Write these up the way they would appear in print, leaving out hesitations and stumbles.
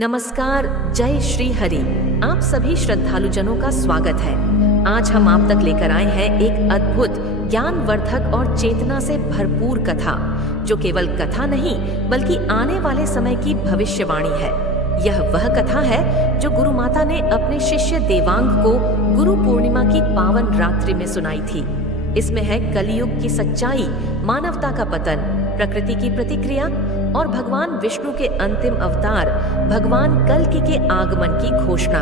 नमस्कार, जय श्री हरि। आप सभी श्रद्धालुजनों का स्वागत है। आज हम आप तक लेकर आए हैं एक अद्भुत, ज्ञानवर्धक और चेतना से भरपूर कथा, जो केवल कथा नहीं बल्कि आने वाले समय की भविष्यवाणी है। यह वह कथा है जो गुरु माता ने अपने शिष्य देवांग को गुरु पूर्णिमा की पावन रात्रि में सुनाई थी। इसमें है कलयुग की सच्चाई, मानवता का पतन, प्रकृति की प्रतिक्रिया और भगवान विष्णु के अंतिम अवतार भगवान कल्कि के आगमन की घोषणा।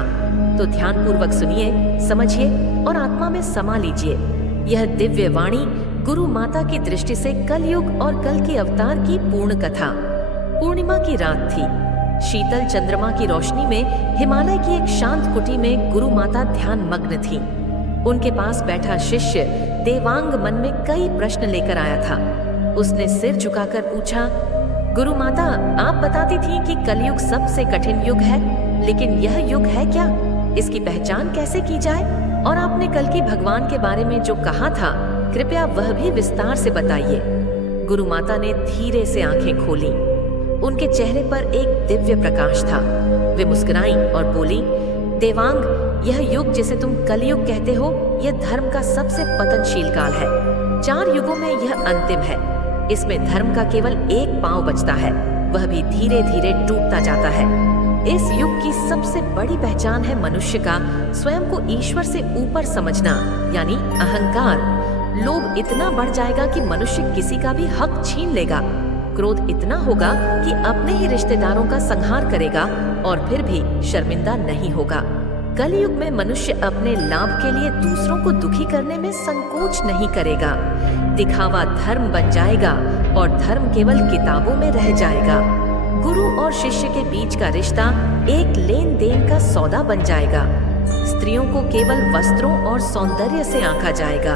तो ध्यानपूर्वक सुनिए, समझिए और आत्मा में समा लीजिए। यह दिव्य वाणी गुरु माता की दृष्टि से कलयुग और कल्कि अवतार की पूर्ण कथा। पूर्णिमा की रात थी। शीतल चंद्रमा की रोशनी में हिमालय की एक शांत कुटी में गुरु माता ध्यान मग्न थी। उनके पास बैठा शिष्य देवांग मन में कई प्रश्न लेकर आया था। उसने सिर झुकाकर पूछा, गुरु माता, आप बताती थी कि कलयुग सबसे कठिन युग है, लेकिन यह युग है क्या? इसकी पहचान कैसे की जाए? और आपने कल की भगवान के बारे में जो कहा था, कृपया वह भी विस्तार से बताइए। गुरु माता ने धीरे से आंखें खोली। उनके चेहरे पर एक दिव्य प्रकाश था। वे मुस्कुराई और बोली, देवांग, यह युग जिसे तुम कलयुग कहते हो, यह धर्म का सबसे पतनशील काल है। 4 युगों में यह अंतिम है। इसमें धर्म का केवल एक पांव बचता है, वह भी धीरे धीरे टूटता जाता है। इस युग की सबसे बड़ी पहचान है मनुष्य का स्वयं को ईश्वर से ऊपर समझना, यानी अहंकार। लोभ इतना बढ़ जाएगा कि मनुष्य किसी का भी हक छीन लेगा। क्रोध इतना होगा कि अपने ही रिश्तेदारों का संहार करेगा और फिर भी शर्मिंदा नहीं होगा। कलयुग में मनुष्य अपने लाभ के लिए दूसरों को दुखी करने में संकोच नहीं करेगा। दिखावा धर्म बन जाएगा और धर्म केवल किताबों में रह जाएगा। गुरु और शिष्य के बीच का रिश्ता एक लेन देन का सौदा बन जाएगा। स्त्रियों को केवल वस्त्रों और सौंदर्य से आंका जाएगा।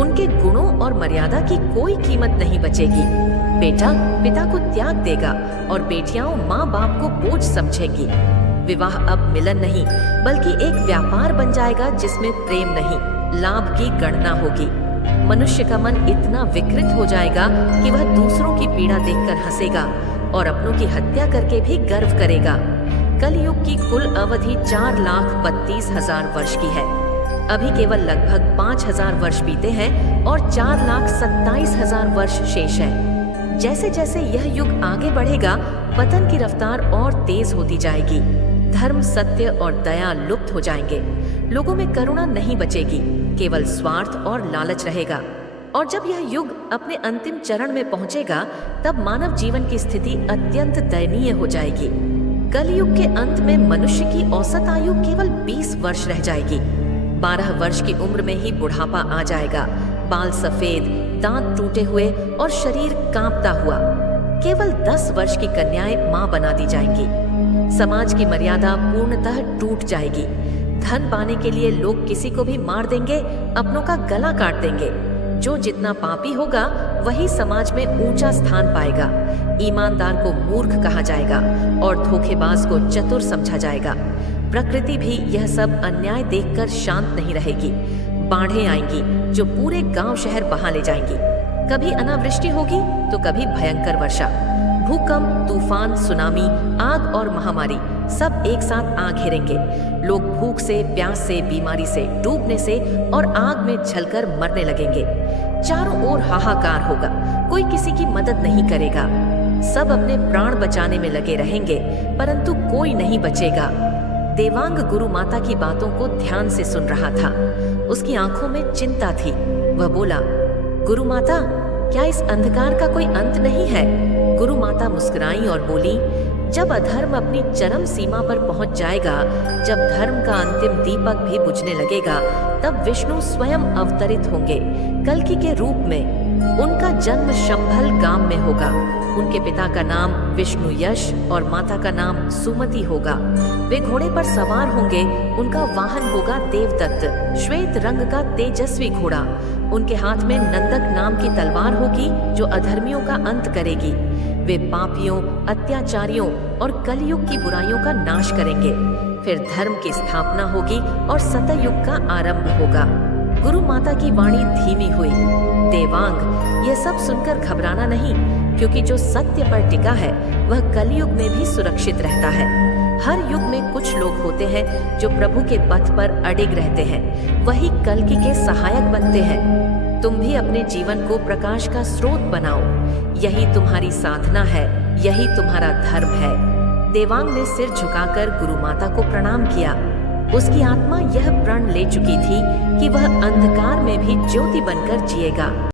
उनके गुणों और मर्यादा की कोई कीमत नहीं बचेगी। बेटा पिता को त्याग देगा और बेटियां माँ बाप को बोझ समझेगी। विवाह अब मिलन नहीं बल्कि एक व्यापार बन जाएगा, जिसमें प्रेम नहीं, लाभ की गणना होगी। मनुष्य का मन इतना विकृत हो जाएगा कि वह दूसरों की पीड़ा देखकर हंसेगा और अपनों की हत्या करके भी गर्व करेगा। कलयुग की कुल अवधि 4,32,000 वर्ष की है। अभी केवल लगभग 5,000 वर्ष बीते हैं और 4,27,000 वर्ष शेष है। जैसे जैसे यह युग आगे बढ़ेगा, पतन की रफ्तार और तेज होती जाएगी। धर्म, सत्य और दया लुप्त हो जाएंगे। लोगों में करुणा नहीं बचेगी, केवल स्वार्थ और लालच रहेगा। और जब यह युग अपने अंतिम चरण में पहुंचेगा, तब मानव जीवन की स्थिति अत्यंत दयनीय हो जाएगी। कलयुग के अंत में मनुष्य की औसत आयु केवल 20 वर्ष रह जाएगी। 12 वर्ष की उम्र में ही बुढ़ापा आ जाएगा। बाल सफेद, दांत टूटे हुए और शरीर कांपता हुआ। केवल 10 वर्ष की कन्याएं मां बना दी जाएंगी। समाज की मर्यादा पूर्णतः टूट जाएगी। धन पाने के लिए लोग किसी को भी मार देंगे, अपनों का गला काट देंगे। जो जितना पापी होगा वही समाज में ऊंचा स्थान पाएगा। ईमानदार को मूर्ख कहा जाएगा और धोखेबाज को चतुर समझा जाएगा। प्रकृति भी यह सब अन्याय देखकर शांत नहीं रहेगी। बाढ़ें आएंगी जो पूरे गांव शहर बहा ले जाएंगी। कभी अनावृष्टि होगी तो कभी भयंकर वर्षा। भूकंप, तूफान, सुनामी, आग और महामारी सब एक साथ आ घेरेंगे। लोग भूख से, प्यास से, बीमारी से, डूबने से और आग में जलकर मरने लगेंगे। चारों ओर हाहाकार होगा, कोई किसी की मदद नहीं करेगा। सब अपने प्राण बचाने में लगे रहेंगे, परंतु कोई नहीं बचेगा। देवांग गुरु माता की बातों को ध्यान से सुन रहा था। उसकी आंखों में चिंता थी। वह बोला, गुरु माता, क्या इस अंधकार का कोई अंत नहीं है? गुरु माता मुस्कुराई और बोली, जब अधर्म अपनी चरम सीमा पर पहुंच जाएगा, जब धर्म का अंतिम दीपक भी बुझने लगेगा, तब विष्णु स्वयं अवतरित होंगे कल्कि के रूप में। उनका जन्म शंभल गांव में होगा। उनके पिता का नाम विष्णु यश और माता का नाम सुमति होगा। वे घोड़े पर सवार होंगे। उनका वाहन होगा देवदत्त, श्वेत रंग का तेजस्वी घोड़ा। उनके हाथ में नंदक नाम की तलवार होगी जो अधर्मियों का अंत करेगी। वे पापियों, अत्याचारियों और कलयुग की बुराइयों का नाश करेंगे। फिर धर्म की स्थापना होगी और सतयुग का आरंभ होगा। गुरु माता की वाणी धीमी हुई। देवांग, यह सब सुनकर घबराना नहीं, क्योंकि जो सत्य पर टिका है वह कलयुग में भी सुरक्षित रहता है। हर युग में कुछ लोग होते हैं जो प्रभु के पथ पर अडिग रहते हैं, वही कल्कि के सहायक बनते हैं। तुम भी अपने जीवन को प्रकाश का स्रोत बनाओ। यही तुम्हारी साधना है, यही तुम्हारा धर्म है। देवांग ने सिर झुकाकर गुरु माता को प्रणाम किया। उसकी आत्मा यह प्रण ले चुकी थी कि वह अंधकार में भी ज्योति बनकर जिएगा।